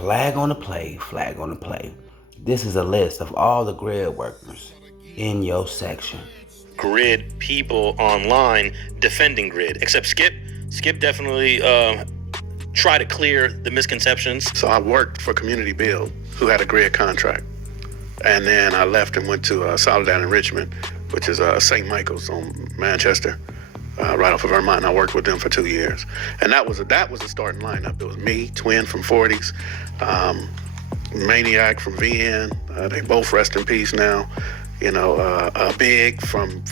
Flag on the play, flag on the play. This is a list of all the grid workers in your section. Grid people online defending grid, except Skip. Skip definitely try to clear the misconceptions. So I worked for Community Build, who had a grid contract. And then I left and went to Solidarity in Richmond, which is St. Michael's on Manchester, right off of Vermont. I worked with them for 2 years. And that was the starting lineup. It was me, Twin from 40s, Maniac from VN. They both rest in peace now. You know, Big from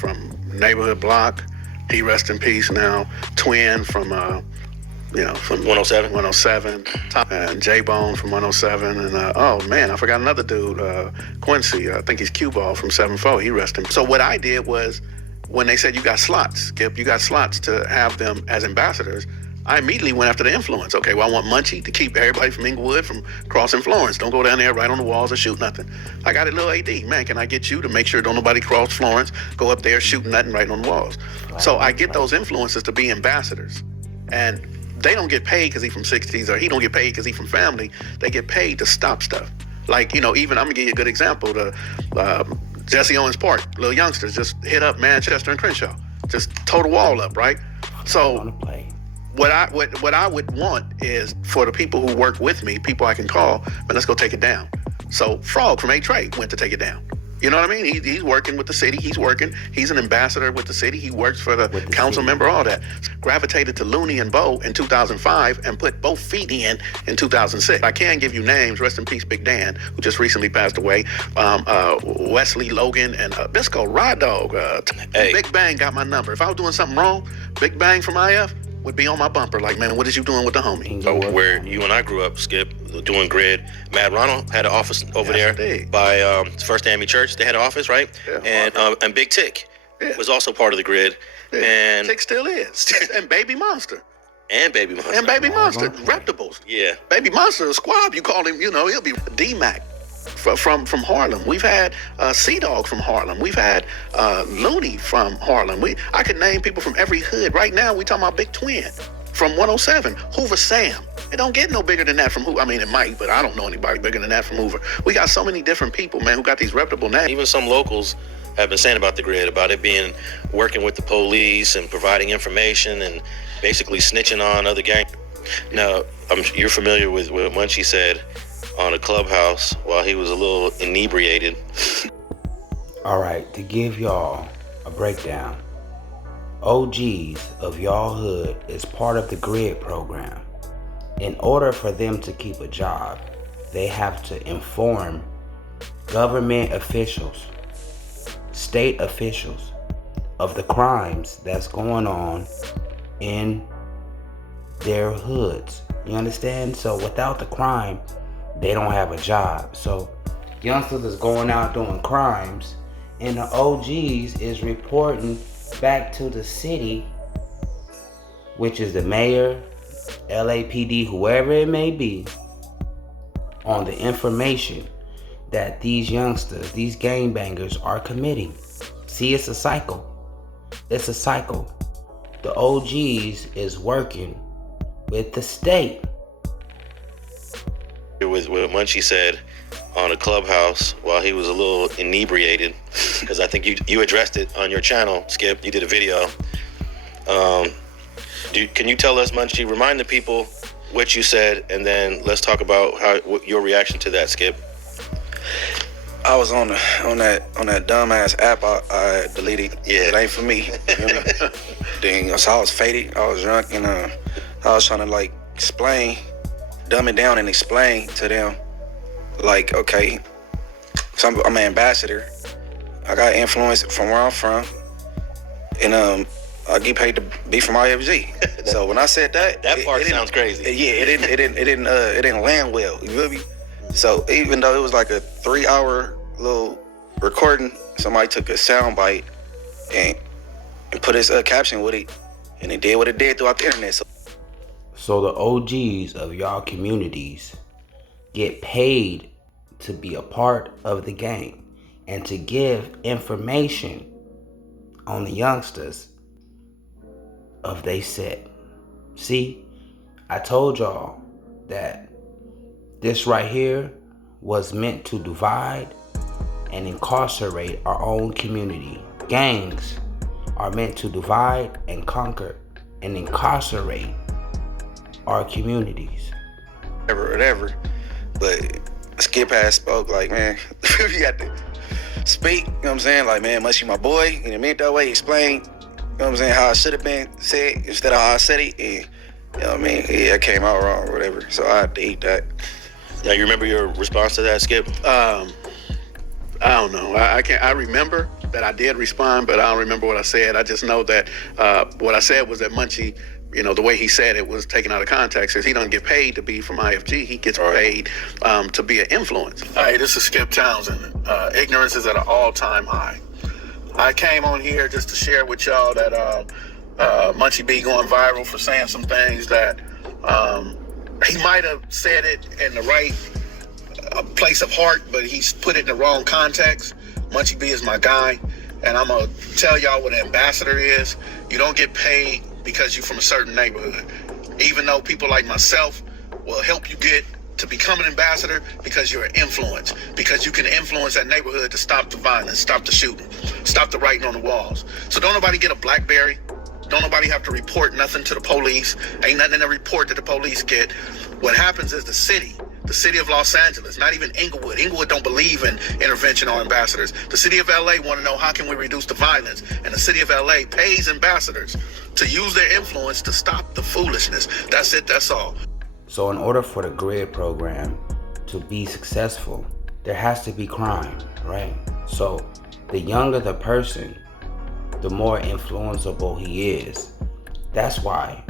Neighborhood Block. He rest in peace now. Twin from 107. 107. And J-Bone from 107. And, oh, man, I forgot another dude, Quincy. I think he's Q-Ball from 74. He rest in peace. So what I did was, when they said you got slots, Skip, you got slots to have them as ambassadors, I immediately went after the influence. Okay, well, I want Munchie to keep everybody from Inglewood from crossing Florence. Don't go down there right on the walls or shoot nothing. I got a little AD. Man, can I get you to make sure don't nobody cross Florence, go up there shooting nothing right on the walls? So I get those influences to be ambassadors. And they don't get paid because he from 60s, or he don't get paid because he from family. They get paid to stop stuff. Like, you know, even, I'm gonna give you a good example. Jesse Owens Park, little youngsters just hit up Manchester and Crenshaw. Just tow the wall up, right? So what I would want is for the people who work with me, people I can call, but let's go take it down. So Frog from A-Trade went to take it down. You know what I mean? He's working with the city. He's an ambassador with the city. He works for the council member, all that. Gravitated to Looney and Bo in 2005 and put both feet in 2006. I can give you names. Rest in peace, Big Dan, who just recently passed away. Wesley Logan and Bisco, Rod Dog. Big Bang got my number. If I was doing something wrong, Big Bang from IF would be on my bumper like, man, what is you doing with the homie? So where you and I grew up, Skip, doing grid, Mad Ronald had an office over there by First Army Church. They had an office, right? Yeah, and Big Tick was also part of the grid. Yeah. And Tick still is. And Baby Monster. And Baby Monster. Reptables. Yeah. Baby Monster, a squab, you call him, you know, he'll be D-Mac from Harlem. We've had Sea-Dog from Harlem. We've had Looney from Harlem. I could name people from every hood. Right now, we talking about Big Twin from 107. Hoover Sam. It don't get no bigger than that from Hoover. I mean, it might, but I don't know anybody bigger than that from Hoover. We got so many different people, man, who got these reputable names. Even some locals have been saying about the grid, about it being working with the police and providing information and basically snitching on other gangs. Now, you're familiar with what Munchie said on a clubhouse while he was a little inebriated. All right, to give y'all a breakdown, OGs of y'all hood is part of the grid program. In order for them to keep a job, they have to inform government officials, state officials, of the crimes that's going on in their hoods. You understand? So without the crime, they don't have a job. So youngsters is going out doing crimes, and the OGs is reporting back to the city, which is the mayor, LAPD, whoever it may be, on the information that these youngsters, these gangbangers are committing. See, it's a cycle. It's a cycle. The OGs is working with the state. With what Munchie said on a clubhouse while he was a little inebriated, because I think you addressed it on your channel, Skip. You did a video. Can you tell us, Munchie, remind the people what you said, and then let's talk about your reaction to that, Skip. I was on that dumbass app I deleted. Yeah. It ain't for me. You know? Then, so I was faded. I was drunk, and I was trying to like dumb it down and explain to them, like, okay, so I'm an ambassador. I got influence from where I'm from, and I get paid to be from IFG. So when I said that part sounds crazy. Yeah, it didn't land well. You feel me? So even though it was like a 3-hour little recording, somebody took a sound bite and put his caption with it, and it did what it did throughout the internet. So the OGs of y'all communities get paid to be a part of the game and to give information on the youngsters of they set. See, I told y'all that This right here was meant to divide and incarcerate our own community. Gangs are meant to divide and conquer and incarcerate our communities. Whatever. But Skip has spoke like, man, you got to speak, you know what I'm saying? Like, man, Munchie my boy, and it meant that way, explain, you know what I'm saying, how it should have been said instead of how I said it, and, you know what I mean, yeah, it came out wrong or whatever, so I had to eat that. Now, you remember your response to that, Skip? I don't know. I remember that I did respond, but I don't remember what I said. I just know that what I said was that Munchie, you know, the way he said it was taken out of context. Because he doesn't get paid to be from IFG. He gets paid to be an influence. Hey, this is Skip Townsend. Ignorance is at an all-time high. I came on here just to share with y'all that Munchie B going viral for saying some things that he might have said it in the right place of heart, but he's put it in the wrong context. Munchie B is my guy, and I'm gonna tell y'all what an ambassador is. You don't get paid because you're from a certain neighborhood, even though people like myself will help you get to become an ambassador because you're an influence, because you can influence that neighborhood to stop the violence, stop the shooting, stop the writing on the walls. So don't nobody get a BlackBerry. Don't nobody have to report nothing to the police. Ain't nothing in the report that the police get. What happens is the city of Los Angeles, not even Inglewood. Inglewood don't believe in intervention or ambassadors. The city of LA want to know how can we reduce the violence. And the city of LA pays ambassadors to use their influence to stop the foolishness. That's it, that's all. So in order for the GRID program to be successful, there has to be crime, right? So the younger the person, the more influenceable he is. That's why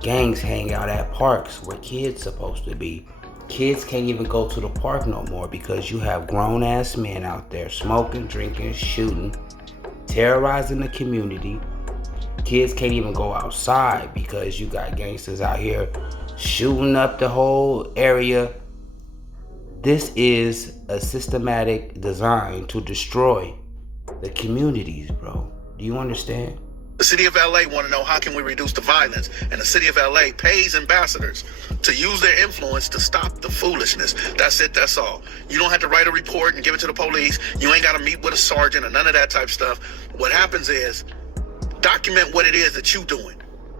gangs hang out at parks where kids supposed to be. Kids can't even go to the park no more because you have grown-ass men out there smoking, drinking, shooting, terrorizing the community. Kids can't even go outside because you got gangsters out here shooting up the whole area. This is a systematic design to destroy the communities, bro. Do you understand? The city of LA want to know how can we reduce the violence, and the city of LA pays ambassadors to use their influence to stop the foolishness. That's it, that's all. You don't have to write a report and give it to the police. You ain't got to meet with a sergeant or none of that type stuff. What happens is document what it is that you doing.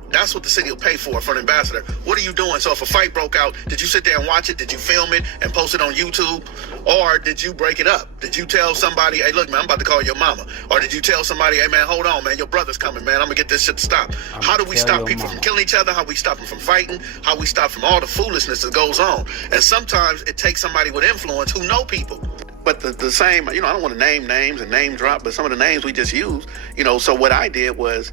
That's what the city will pay for an ambassador. What are you doing? So if a fight broke out, did you sit there and watch it? Did you film it and post it on YouTube? Or did you break it up? Did you tell somebody, hey, look, man, I'm about to call your mama? Or did you tell somebody, hey, man, hold on, man, your brother's coming, man. I'm going to get this shit to stop. How do we stop people from killing each other? How we stop them from fighting? How we stop from all the foolishness that goes on? And sometimes it takes somebody with influence who know people. But the same, you know, I don't want to name names and name drop, but some of the names we just use, you know, so what I did was,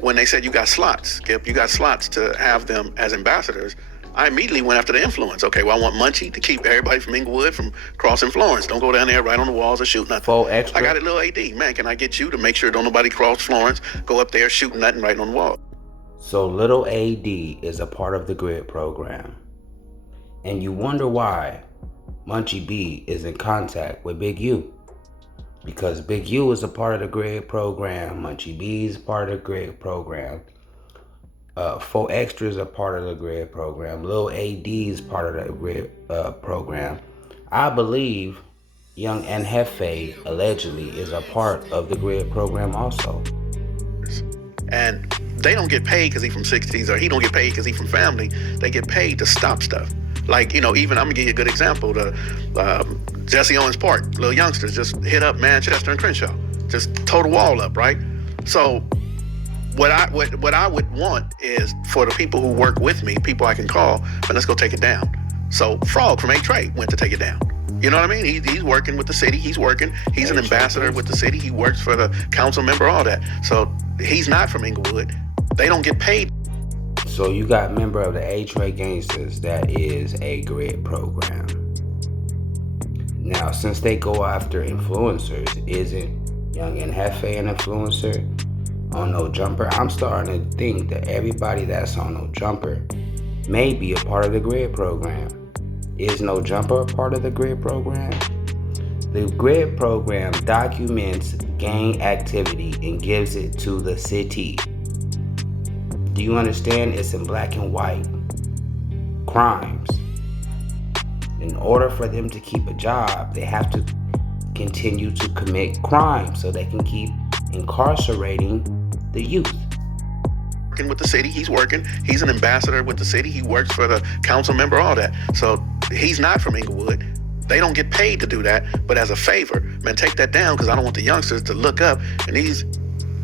when they said you got slots, Skip, you got slots to have them as ambassadors, I immediately went after the influence. Okay, well, I want Munchie to keep everybody from Inglewood from crossing Florence. Don't go down there right on the walls and shoot nothing. Full extra. I got it, little AD. Man, can I get you to make sure don't nobody cross Florence, go up there shooting nothing right on the wall? So little AD is a part of the GRID program. And you wonder why Munchie B is in contact with Big U. Because Big U is a part of the GRID program, Munchie B is part of the GRID program, 4 Extras are part of the GRID program, Lil AD is part of the GRID program. I believe Young and Hefe allegedly is a part of the GRID program also. And they don't get paid because he from 60s, or he don't get paid because he from family. They get paid to stop stuff. Like, you know, even I'm gonna give you a good example. The Jesse Owens Park, little youngsters just hit up Manchester and Crenshaw, just tow the wall up, right? So what I would want is for the people who work with me, people I can call, and let's go take it down. So Frog from A-Trade went to take it down. You know what I mean? He's working with the city. He's an ambassador with the city. He works for the council member, all that. So he's not from Inglewood. They don't get paid. So you got member of the A-Trade Gangsters that is a GRID program. Now, since they go after influencers, isn't Young and Hefe an influencer on No Jumper? I'm starting to think that everybody that's on No Jumper may be a part of the GRID program. Is No Jumper a part of the GRID program? The GRID program documents gang activity and gives it to the city. Do you understand? It's in black and white. Crimes. In order for them to keep a job, they have to continue to commit crime so they can keep incarcerating the youth. Working with the city, he's working. He's an ambassador with the city. He works for the council member, all that. So he's not from Inglewood. They don't get paid to do that, but as a favor, man, take that down because I don't want the youngsters to look up and these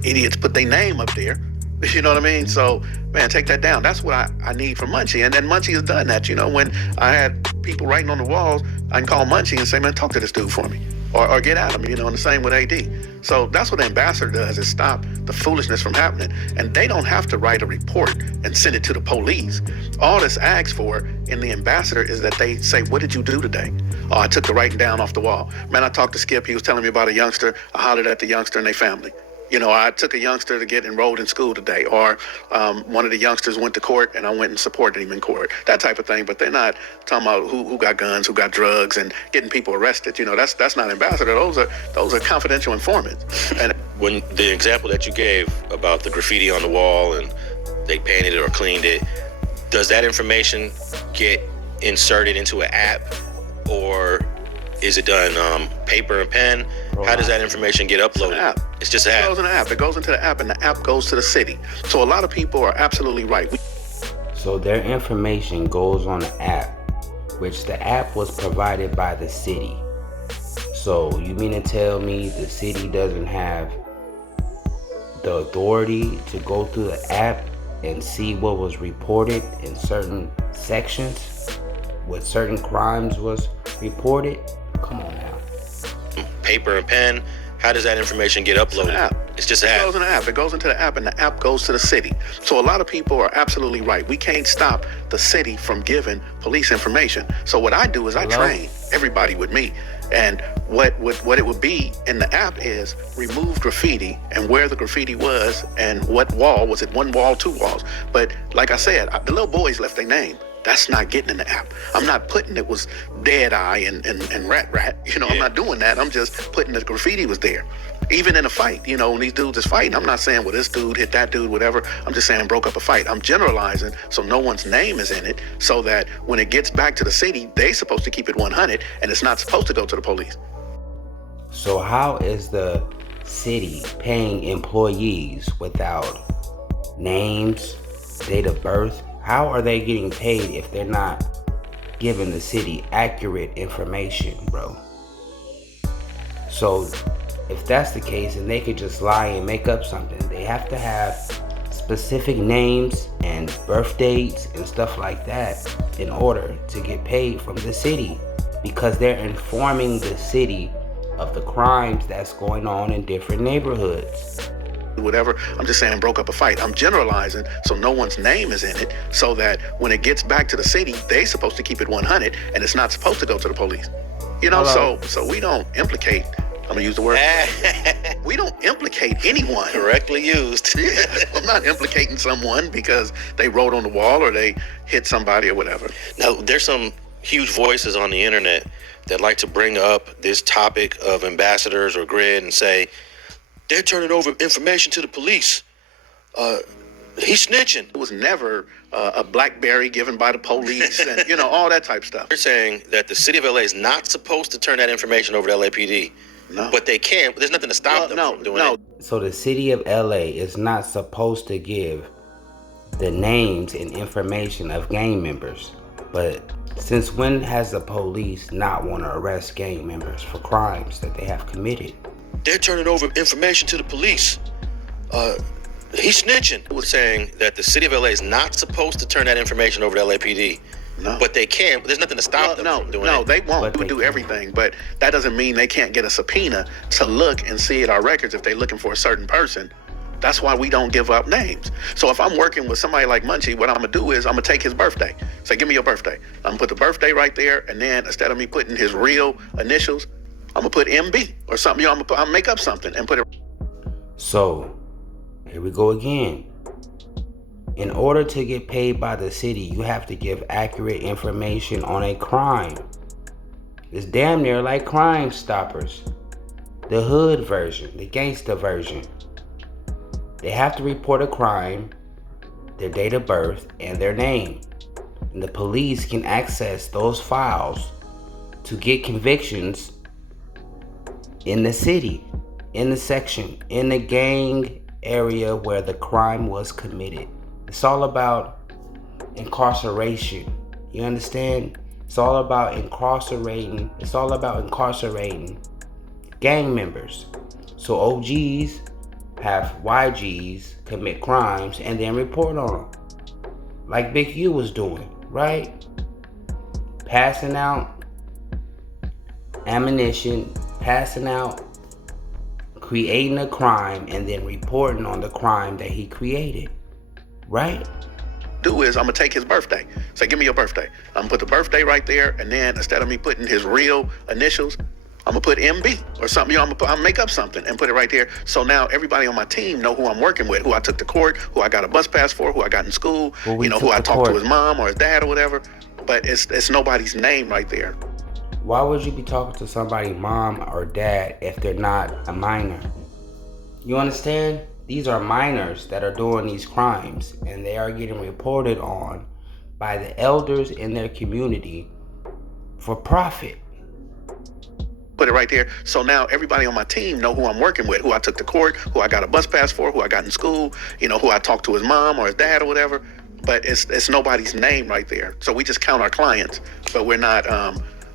idiots put their name up there. You know what I mean? So, man, take that down. That's what I need from Munchie. And then Munchie has done that. You know, when I had people writing on the walls, I can call Munchie and say, man, talk to this dude for me. Or get at him, you know, and the same with AD. So that's what the ambassador does, is stop the foolishness from happening. And they don't have to write a report and send it to the police. All this asks for in the ambassador is that they say, what did you do today? Oh, I took the writing down off the wall. Man, I talked to Skip. He was telling me about a youngster. I hollered at the youngster and their family. You know, I took a youngster to get enrolled in school today, or one of the youngsters went to court and I went and supported him in court, that type of thing. But they're not talking about who got guns, who got drugs, and getting people arrested. You know, that's not ambassador. Those are confidential informants. And when the example that you gave about the graffiti on the wall and they painted it or cleaned it, does that information get inserted into an app, or is it done paper and pen? How does that information get uploaded? It's just an app. It goes in the app. It goes into the app, and the app goes to the city. So a lot of people are absolutely right. So their information goes on the app, which the app was provided by the city. So you mean to tell me the city doesn't have the authority to go through the app and see what was reported in certain sections, what certain crimes was reported? Come on now. Paper and pen, how does that information get uploaded? It's just an app. It goes in the app. It goes into the app, and the app goes to the city. So a lot of people are absolutely right. We can't stop the city from giving police information. So what I do is I train everybody with me. And what it would be in the app is remove graffiti and where the graffiti was and what wall. Was it one wall, two walls? But like I said, the little boys left their name. That's not getting in the app. I'm not putting it was Dead Eye and Rat. You know, I'm not doing that. I'm just putting the graffiti was there. Even in a fight, you know, when these dudes is fighting, I'm not saying, well, this dude hit that dude, whatever. I'm just saying broke up a fight. I'm generalizing so no one's name is in it, so that when it gets back to the city, they supposed to keep it 100 and it's not supposed to go to the police. So how is the city paying employees without names, date of birth? How are they getting paid if they're not giving the city accurate information, bro? So if that's the case, and they could just lie and make up something, they have to have specific names and birth dates and stuff like that in order to get paid from the city, because they're informing the city of the crimes that's going on in different neighborhoods. Whatever, I'm just saying broke up a fight. I'm generalizing so no one's name is in it, so that when it gets back to the city, they supposed to keep it 100 and it's not supposed to go to the police. You know, so we don't implicate, I'm gonna use the word, we don't implicate anyone. Correctly used. Yeah, I'm not implicating someone because they wrote on the wall or they hit somebody or whatever. Now, there's some huge voices on the internet that like to bring up this topic of ambassadors or grid and say, they're turning over information to the police. He's snitching. It was never a BlackBerry given by the police and, you know, all that type stuff. They're saying that the city of LA is not supposed to turn that information over to LAPD. No. But they can. There's nothing to stop them from doing it. So the city of LA is not supposed to give the names and information of gang members. But since when has the police not want to arrest gang members for crimes that they have committed? They're turning over information to the police. He's snitching. It was saying that the city of LA is not supposed to turn that information over to LAPD. No. But they can. There's nothing to stop them from doing it. No, they won't. But We do everything, but that doesn't mean they can't get a subpoena to look and see at our records if they're looking for a certain person. That's why we don't give up names. So if I'm working with somebody like Munchie, what I'm gonna do is I'm gonna take his birthday. Say, give me your birthday. I'm gonna put the birthday right there, and then instead of me putting his real initials, I'm gonna put MB or something. You know, I'll make up something and put it. So here we go again. In order to get paid by the city, you have to give accurate information on a crime. It's damn near like Crime Stoppers. The hood version, the gangster version. They have to report a crime, their date of birth, and their name. And the police can access those files to get convictions in the city, in the section, in the gang area where the crime was committed. It's all about incarceration. You understand? It's all about incarcerating. It's all about incarcerating gang members. So OGs have YGs commit crimes and then report on them. Like Big U was doing, right? Passing out ammunition, passing out, creating a crime, and then reporting on the crime that he created, right? Do is I'm gonna take his birthday. Say, give me your birthday. I'm gonna put the birthday right there, and then instead of me putting his real initials, I'm gonna put MB or something. I'm gonna make up something and put it right there. So now everybody on my team know who I'm working with, who I took to court, who I got a bus pass for, who I got in school, who I talked to his mom or his dad or whatever. But it's nobody's name right there. Why would you be talking to somebody's mom or dad if they're not a minor? You understand? These are minors that are doing these crimes, and they are getting reported on by the elders in their community for profit. Put it right there. So now everybody on my team know who I'm working with, who I took to court, who I got a bus pass for, who I got in school, who I talked to his mom or his dad or whatever. But it's nobody's name right there. So we just count our clients, but we're not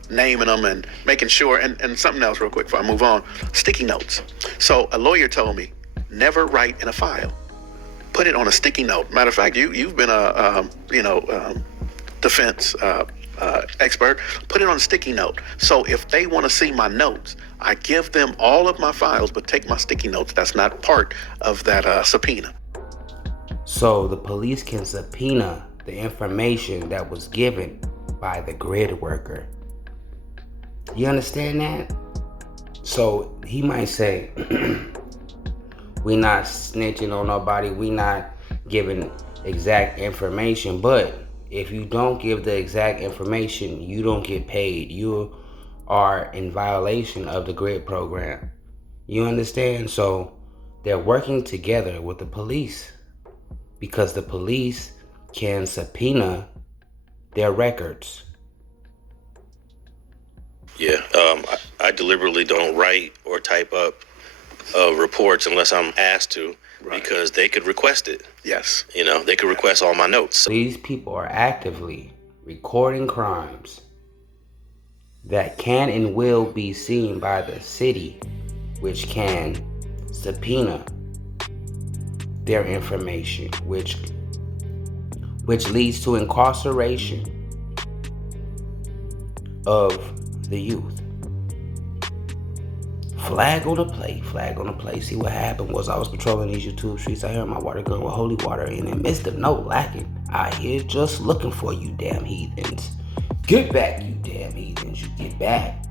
naming them and making sure. And something else real quick before I move on, sticky notes. So a lawyer told me, never write in a file. Put it on a sticky note. Matter of fact, you've been a defense expert. Put it on a sticky note. So if they want to see my notes, I give them all of my files, but take my sticky notes. That's not part of that subpoena. So the police can subpoena the information that was given by the grid worker. You understand that? So he might say, we not snitching on nobody, we not giving exact information, but if you don't give the exact information, you don't get paid. You are in violation of the grid program. You understand? So they're working together with the police because the police can subpoena their records. Yeah, I deliberately don't write or type up reports unless I'm asked to, right, because they could request it. Yes. They could request all my notes. These people are actively recording crimes that can and will be seen by the city, which can subpoena their information, which leads to incarceration of the youth. Flag on the play. See, what happened was I was patrolling these YouTube streets. I heard my water gun with holy water in it. Mr. No lacking. I here just looking for you damn heathens. Get back, you damn heathens. You get back.